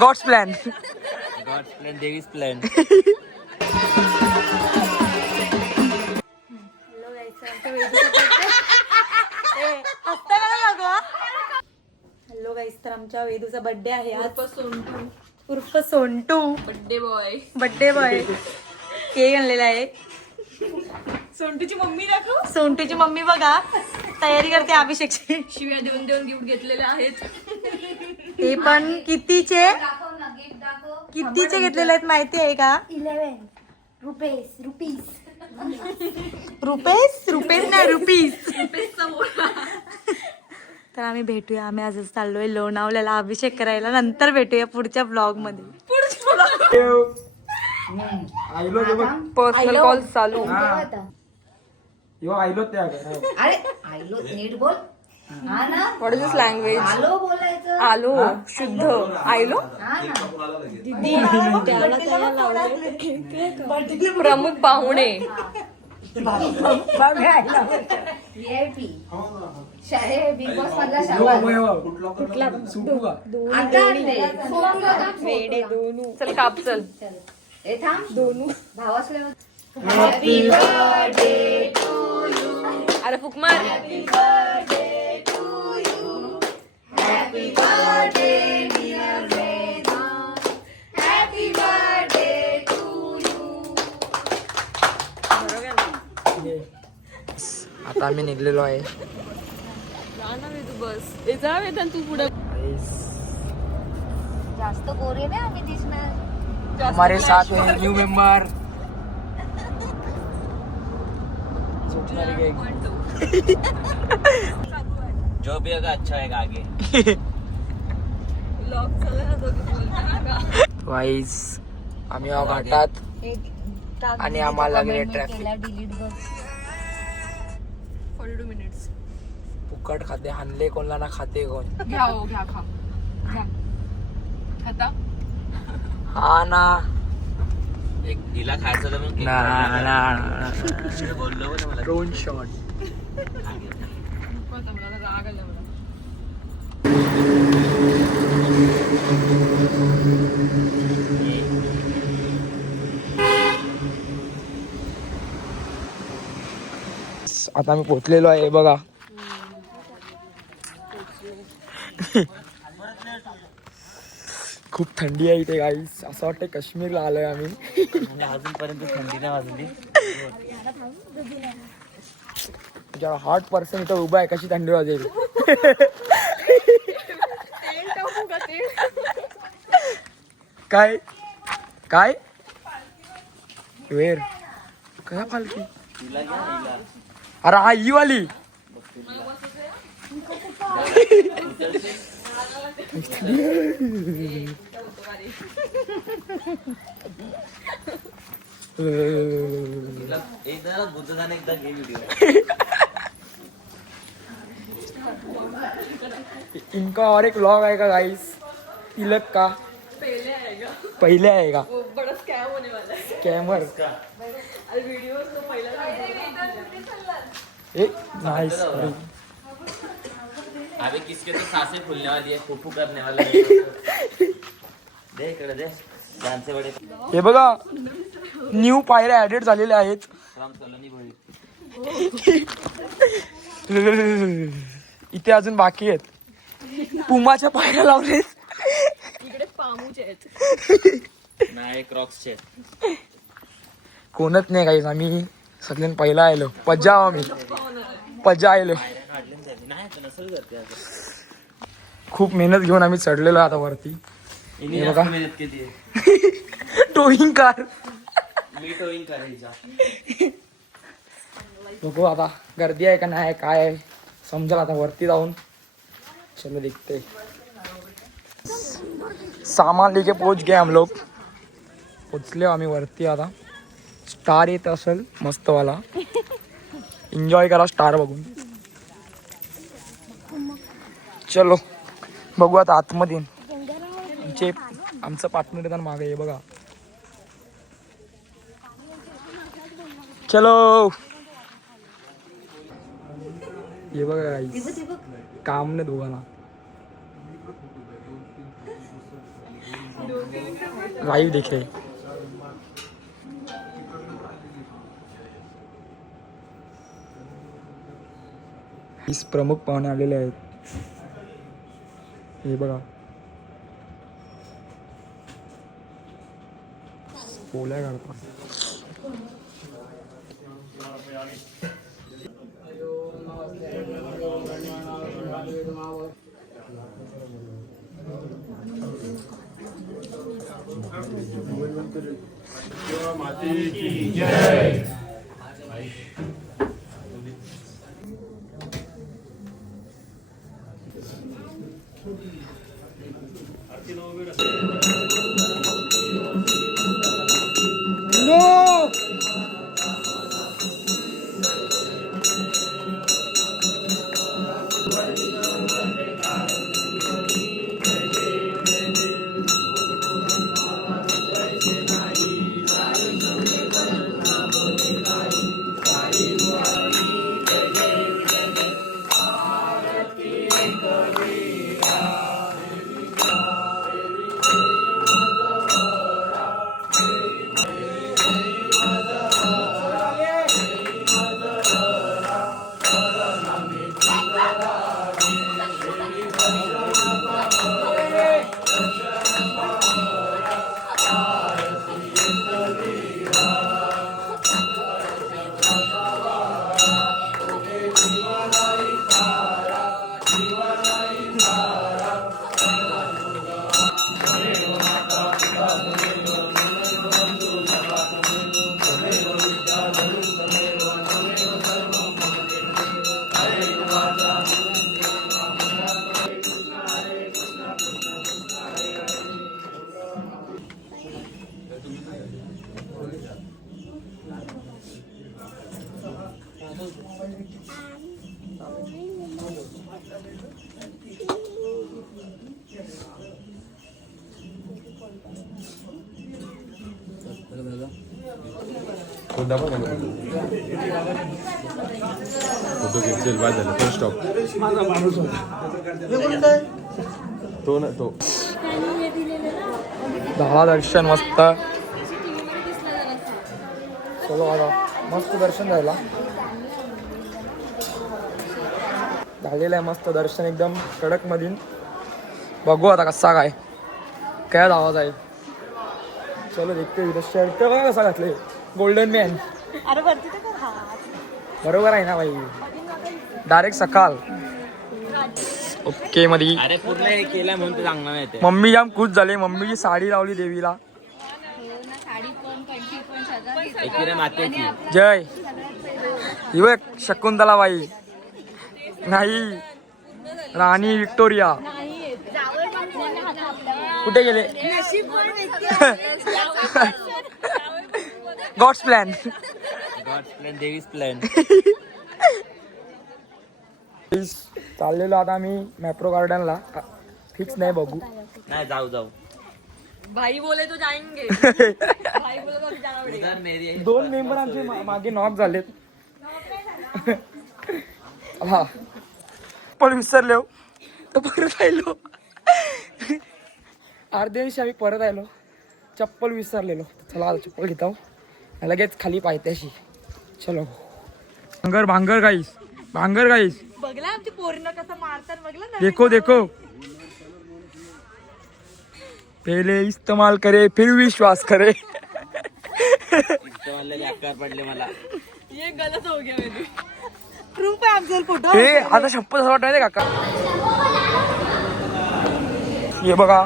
God's plan God's plan Devi's plan hello guys तर आमच्या वेदूचा बर्थडे आहे आज. उर्फ Sontu. Birthday boy birthday boy cake आणलेला आहे. सोंटूची मम्मी दाखव. सोंटूची मम्मी बघा. तयारी करते अभिषेकची. शिव्या देऊन देऊन गिफ्ट घेतलेले आहेत. ते पण कितीचे? कितीचे घेतलेले आहेत माहिती आहे का? Eleven rupees? Rupees rupees. Rupees नाही रुपीस तर आम्ही भेटूया. आम्ही आजच चाललोय लोणावल्याला अभिषेक करायला. नंतर भेटूया पुढच्या ब्लॉगमध्ये. पर्सनल कॉल चालू. यो आयलो त्या अरे आयलो नीट बोल. हा ना? व्हॉट इज दिस लँग्वेज आलो बोलायचं. आलो शुद्ध. आयलो? हा ना. प्रमुख पाहुणे. व्हीआयपी शाळे बिग बॉस मधला शाबास आता आणले. चल काप चल. ए थांब. दोनू. भावासले अरे फुक आम्ही निघलेलो आहे. जास्त गोरे नाही आम्ही दिसणार. हमारे साथ है न्यू मेंबर जो भी होगा अच्छा होगा आगे. वाईस आम्ही आहो घाटात आणि आम्हाला लागले ट्रॅफिक मिनिट्स फुकट खाते हानले कोणला ना खाते कोण? घ्या हो घ्या खा. घ्या. खाता? हा ना. एक तिला खायचं तर मग ना ना ना. बोललो पण मला. दोन शॉट नको आता मला आता राग आला मला. आता आम्ही पोचलेलो आहे बघा. खूप थंडी आहे इथे गाईस असं वाटतं काश्मीरला आलोय आम्ही. अजूनपर्यंत थंडी नाही वाजली. तुझ्या हॉट पर्सन इथं उभा आहे कशी थंडी वाजेल? काय? काय? वेर. काय फालकी अरे हा ही वाली तिला एकदा बुद्धदान एकदा घे व्हिडिओ इनका और एक व्लॉग आहे का गाईस तिलक का। पहिले आहे का बड़ा स्कॅम होने वाला है। स्कॅमर अरे वीडियो तो पहिला अभी किसके तो सांसें फूलने वाली है फूफू करने वाला है। दे इकडे दे. जानसे बडे हे बघा न्यू पायऱ्या ऍडेड झालेल्या आहेत. राम कॉलोनी भोई इथे अजून बाकी आहेत. पुमाच्या पायऱ्या इकडे पामूचे आहेत. नाही क्रॉक्सचे कोणच नाही काही आम्ही सगळ्यांनी पहिला आलो पज्जा आम्ही. पज्जा आता खूप मेहनत घेऊन आम्ही चढलेलो आता वरती. हे बघा. टोईंग कार बघू आता गर्दी आहे का नाही काय आहे. समजेल आता वरती जाऊन. चलो देखते. सामान लेके पोच गए हम लोग. पोचले आम्ही वरती आता. स्टार येत असेल मस्तवाला. एन्जॉय करा स्टार बघून. चलो बघू आता आतमध्ये. आमचे आमचं पार्टनर येतात मागे आहे बघा. चलो. हे बघा guys. काम नाही दोघांना. लाईव्ह देखील वीस प्रमुख पाहुणे आलेले आहेत. हे बघा. पोल्या जय. फोटो घेतलेल बाद झालं. फर्स्ट स्टॉप तो ना तो. झाला दर्शन मस्त. चलो आता मस्त दर्शन झाला. झालेलं आहे मस्त दर्शन एकदम कडक मधील बघू आता कसा काय काय आवाज आहे. चलो देखते शर्ट बघा कसा घातले गोल्डन मॅन अरे वरती तर कर हात. बरोबर आहे ना भाई. डायरेक्ट सकाळ. ओके मध्ये अरे पूर्ण हे केलं म्हणून ते सांगणार नाही ते. मम्मी जाम खुश झाली. मम्मीची साडी लावली देवीला. एकीने मातेची जय. ही बघ शकुंतला बाई. नाही. राणी विक्टोरिया. कुठे गेले? गॉड्स प्लॅन चाललेलो आता आम्ही मॅप्रो गार्डनला फिक्स नाही बघू. नाही जाऊ जाऊ. भाई बोले तो जाएंगे. भाई बोले तो अभी जाना पड़ेगा. उधर मेरी आहे. दोन मेंबर आमचे मागे नॉक झालेत. हा. पण विसरले हो. तर परत आलो अर्ध्या दिवशी आम्ही परत आलो. चप्पल विसरलेलो. चला आता चप्पल घेत आहो लगेच खाली पायथ्याशी. चलो. भांगर भांगर गाईस भांगर गाईस बघला आमची पोरीनं कसं मारतात बघला देखो देखो. पहले इस्तेमाल करे फिर विश्वास करे. पडले मला ये गलत हो गया मेरे प्रूफ आहे आमचा फोटो हे आता शप्पथ असं वाटत काका. हे बघा.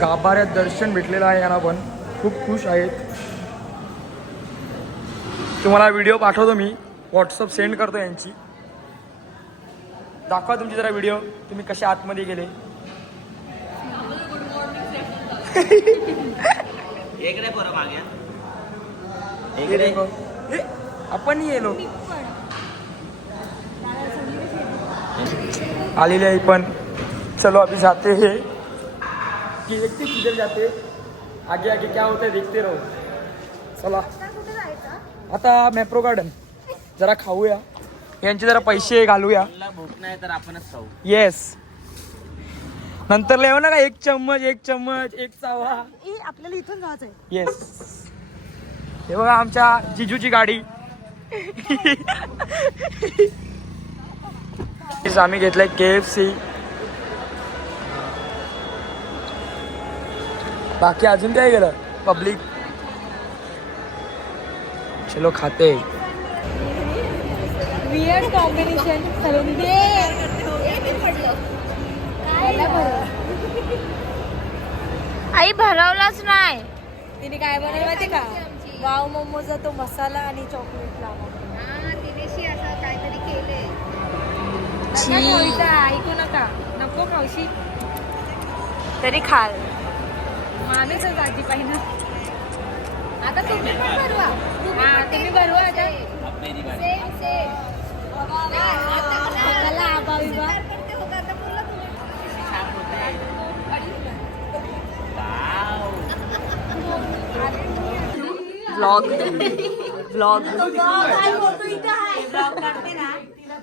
गाभाऱ्यात दर्शन भेटलेलं आहे यांना पण खूप खुश आहेत. तुम्हाला व्हिडिओ पाठवतो मी. व्हॉट्सअप सेंड करतो यांची. दाखवा तुमची जरा व्हिडिओ तुम्ही कशा आतमध्ये गेले? आपण येलो आलेले आहे पण. चलो अभी जाते हैं. कि देखते किधर जाते. आगे आगे क्या होता है देखते रहो. चला. आता मॅप्रो गार्डन जरा खाऊया. यांचे जरा पैसे घालूया. भूक नाही तर आपणच खाऊ येस नंतर लिहावं ना का? एक चम्मच एक चम्मच एक चावा. आपल्याला इथून जायचंय. येस हे बघा आमच्या जिजूची गाडी. आम्ही घेतलंय के एफ सी बाकी अजून काय गेलं? पब्लिक चलो खाते. वियर्ड कॉम्बिनेशन आई भरवलाच नाही. तिने काय बनवलं माहिती का? वाव मोमोचा तो मसाला आणि चॉकलेट लावा नका खायचा, ऐकू नका. नको मावशी तरी खाल. मानेच आधी पाहिजे आता तुम्ही पण भरवा. हा तुम्ही भरवा आता. चला, आबा, बिबा. ब्लॉग ब्लॉग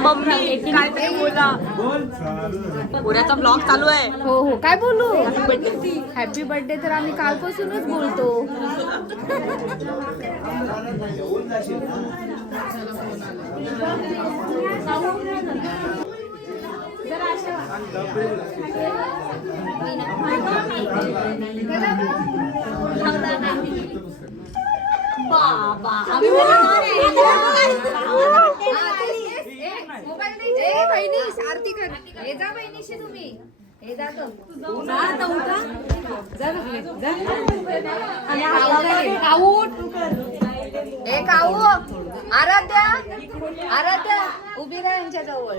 मम्मी बोला पुण्याचा ब्लॉग चालू आहे. हो हो. काय बोलू? हॅपी बर्थडे तर आम्ही कालपासूनच बोलतो. आराध्या आराध्या उभी राहा यांच्या जवळ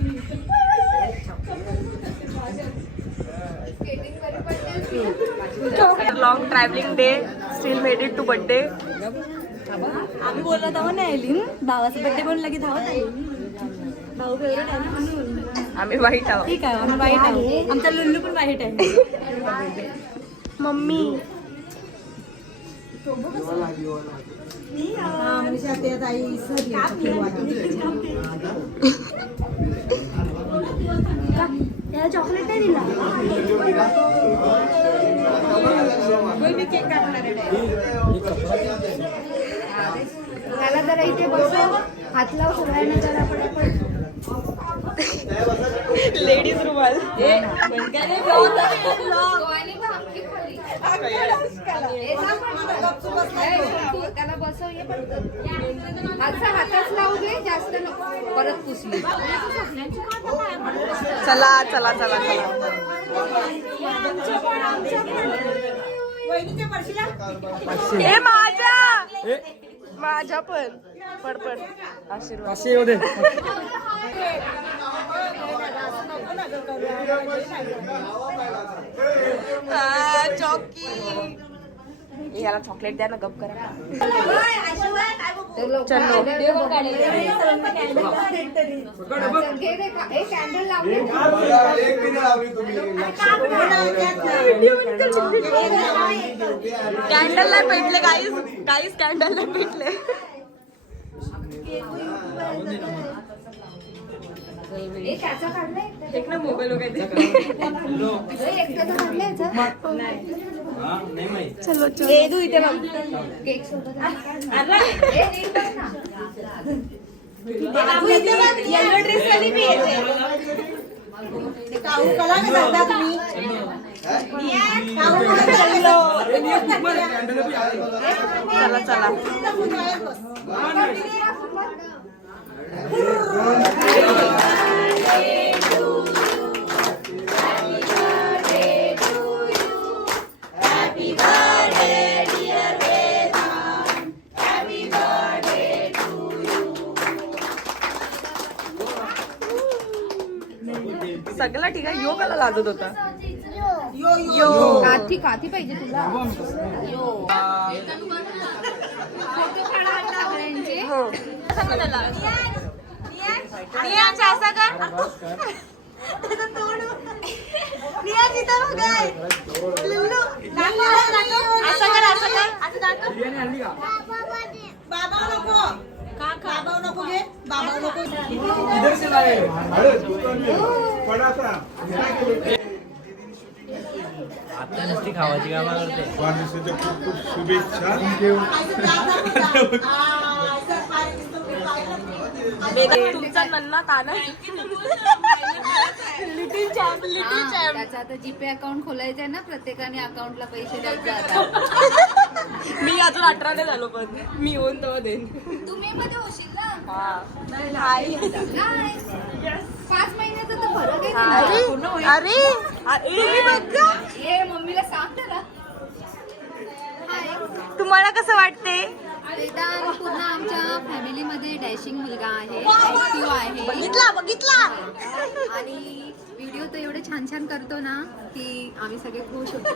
long travelling day still made it to birthday आम्ही बोललो तेव्हा नाही आली भावाचा बड्डे बोलला की धावत आली भाऊ फेवरेट आहे ना? म्हणून आम्ही वाईट आहोत. ठीक आहे आम्ही वाईट आहे आमचा लुल्लू पण वाईट आहे. मम्मी. चॉकलेट नाही दिला मी केक कापणार आहे त्याला जरा इथे बसव. हात लाव सगळ्यांना जरा लेडीज रुमाल. त्याला बसव ये. हातचा हातच लावू दे जास्त नको. परत पुसली. चला चला चला चला. ए माझ्या! माझ्या पण. पड पड. आशीर्वाद. पाचशे येऊ दे. आ, चॉकी. याला चॉकलेट द्या ना गप करा. चलो कॅन्डल लावले कॅन्डल नाही पेटले काहीच काहीच कॅन्डल नाही पेटले मोबाईल वगैरे ए, एकट्याचा काढलाय याचा? चलो चलो ए तू इथे बघ केक सोबत ए, नीट बघ ना. येलो ड्रेस वाली भी येते चला चला सगळा ठीक आहे यो कला लाजत होता. काठी काठी पाहिजे तुला. हो. नियांश असा कर. असं असं बाबा नको. बाबा नको घे बाबा नको इधर से लाए आता नुसती खावाची कामा करते वाढदिवसाच्या खूप खूप शुभेच्छा तुमचा नन्ना ताना. लिटिल चॅम्प लिटिल चॅम्प त्याचं आता जीपे अकाउंट खोलायचंय ना प्रत्येकाने अकाउंटला पैसे द्यायचे आता. मी अजून अठरा नाही झालो पण मी होऊन तेव्हा देईन. तुम्ही मध्ये होशील ना? आई नाही. पाच महिन्याचा तर फरक आहे ना. अरे अरे बघ ये मम्मीला सांग त्याला हाय तुम्हाला कसं वाटते वेदांत पूर्ण आमच्या फॅमिलीमध्ये डॅशिंग मुलगा आहे ऍक्टिव्ह आहे. बघितला बघितला. आणि व्हिडिओ तर एवढे छान छान करतो ना की आम्ही सगळे खुश होतो.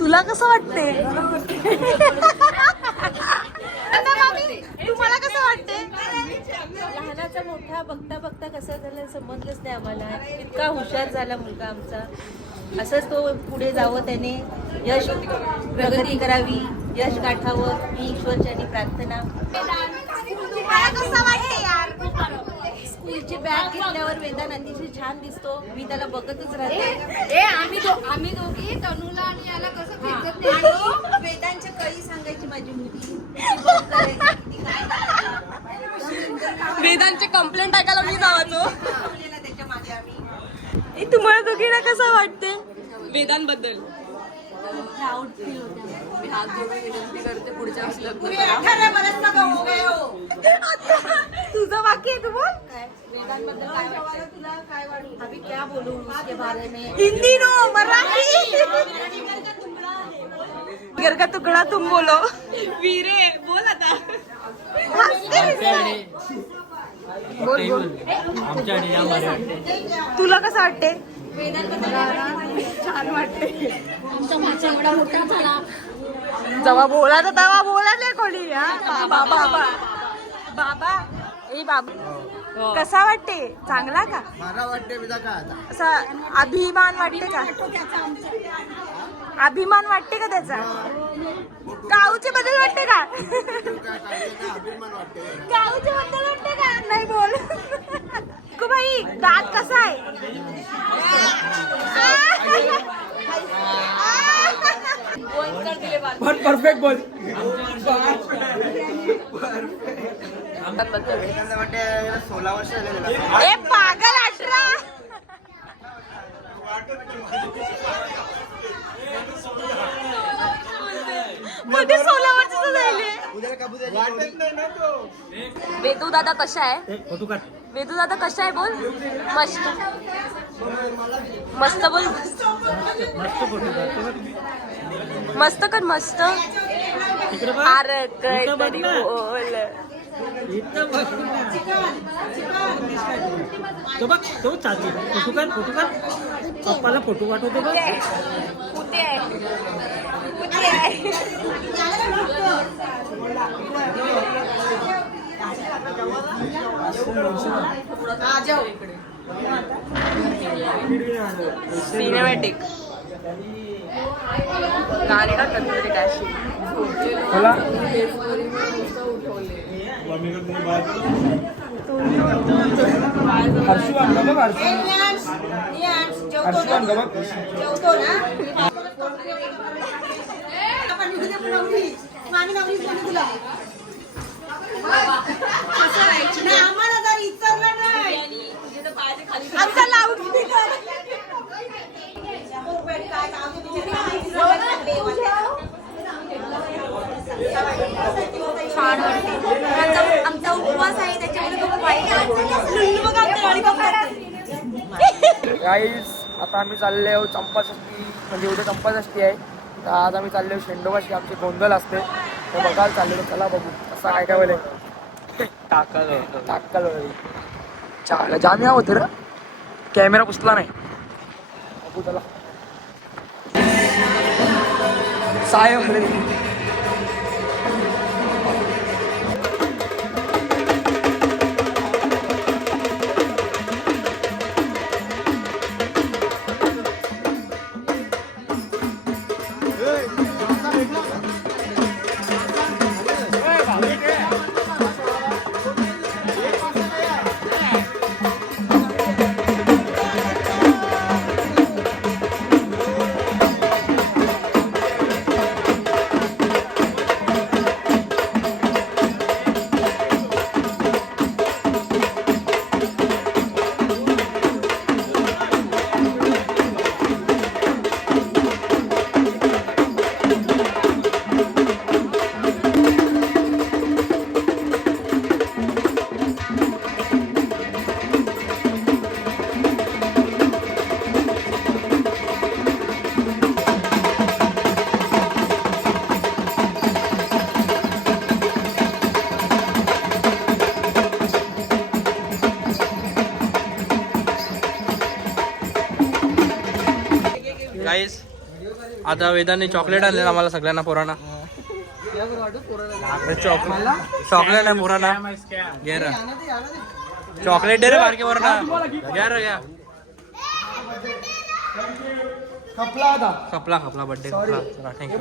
तुला कसं वाटते? तुम्हाला कसं वाटते? लहानाचा मोठा बघता बघता कसं झालं समजलंच नाही आम्हाला. इतका हुशार झाला मुलगा आमचा. असंच तो पुढे जावं त्याने यश प्रगती करावी. यश गाठावं ही ईश्वरच्यानी प्रार्थना. तुम्हाला कसं वाटते यार स्कूलची बॅग घेतल्यावर वेदांत अतिशय छान दिसतो. मी त्याला बघतच राहते. ए आम्ही दो आम्ही दोघी तनुला आणि याला कसं नाही वेदांच्या कळी सांगायची माझी मुलगी. वेदांचे कंप्लेंट ऐकायला मी जावाचो त्याच्यामागे आम्ही. तुम्हाला दोघींना कसं वाटते वेदांबद्दल. तुझं बाकी आहे तू बोल. वेदांबद्दल काय वाटतं तुला काय वाटतं? अभी क्या बोलू? उसके बारे में? हिंदी नो मराठी. घर का तुकडा तुम बोलो. वीरे बोल आता. बोल बोल. तुला कसं वाटते छान वाटते आमचा मोठा झाला. जेव्हा बोला तर तेव्हा बोला नाही कोणी हा? बाबा बाबा. बाबा. ए बाबा. कसा वाटते? चांगला का? असा अभिमान वाटते का? अभिमान वाटते का त्याचा? गावचे बद्दल वाटते का? गावचे बद्दल वाटते का? नाही बोल. को भाई दात कसा आहे? पण परफेक्ट बोल ए पागल अठरा. मध्ये सोळा वर्षाचं झाले. वेदू दादा कशा आहे? वेदू दादा कशा आहे बोल? मस्त. मस्त बोल. मस्त कर मस्त. अरे काहीतरी बोल. तो बघ तो चालते फोटो काढ फोटो काढ पप्पाला फोटो पाठवतो बघ कुठे? आहे? कुठे आहे? सिनेमॅटिक गाणी का तंदुरी डॅशिंग चला हर्षू आणलं बघ हर्षू. हर्षू आणलं बघ. जेवतो ना? गाईज आता आम्ही चालले आहोत चंपाषष्टी म्हणजे उद्या चंपाषष्टी आहे. तर आज आम्ही चालले आहोत शेंडोबाशी आमचे गोंधळ असते. तर बघायला चाललेलो चला बघू. असा काय काय बोलाय टाकल टाकल चाल जाम्या होते रे कॅमेरा पुसला नाही. साहेब आता वेदांनी चॉकलेट आणले आम्हाला सगळ्यांना पोरांना. चॉकलेट आहे पोरांना घे रे चॉकलेट दे रे बारके पोरांना. घ्या रे घ्या. खपला खपला खपला बर्थडे खपला. थँक्यू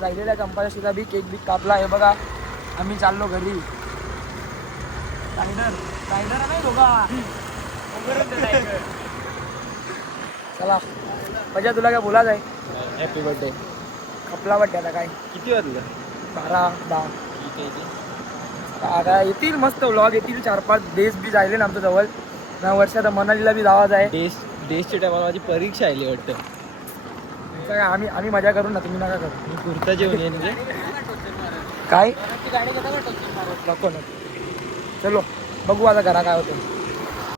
राहिलेल्या चंपाषष्टीचा बी केक बी कापला आहे बघा. आम्ही चाललो घरी. रायडर रायडर नाही दोघा. चला. म्हणजे तुला काय बोलायचं आहे? हॅपी बर्थडे खपला वाटते आता काय? किती वाजलं? बारा दहा. आता येतील मस्त व्लॉग येतील चार पाच देश बी जायले ना आमच्या जवळ. ना वर्षात मनालीला बी जावाच आहे. डेस डेसच्या टायमाला माझी परीक्षा आली वाटतं. काय आम्ही आम्ही मजा करू ना तुम्ही नका करू. मी कुर्ता जेवण येईन रे. काय? नको नको. चलो बघू आता घरा काय होतं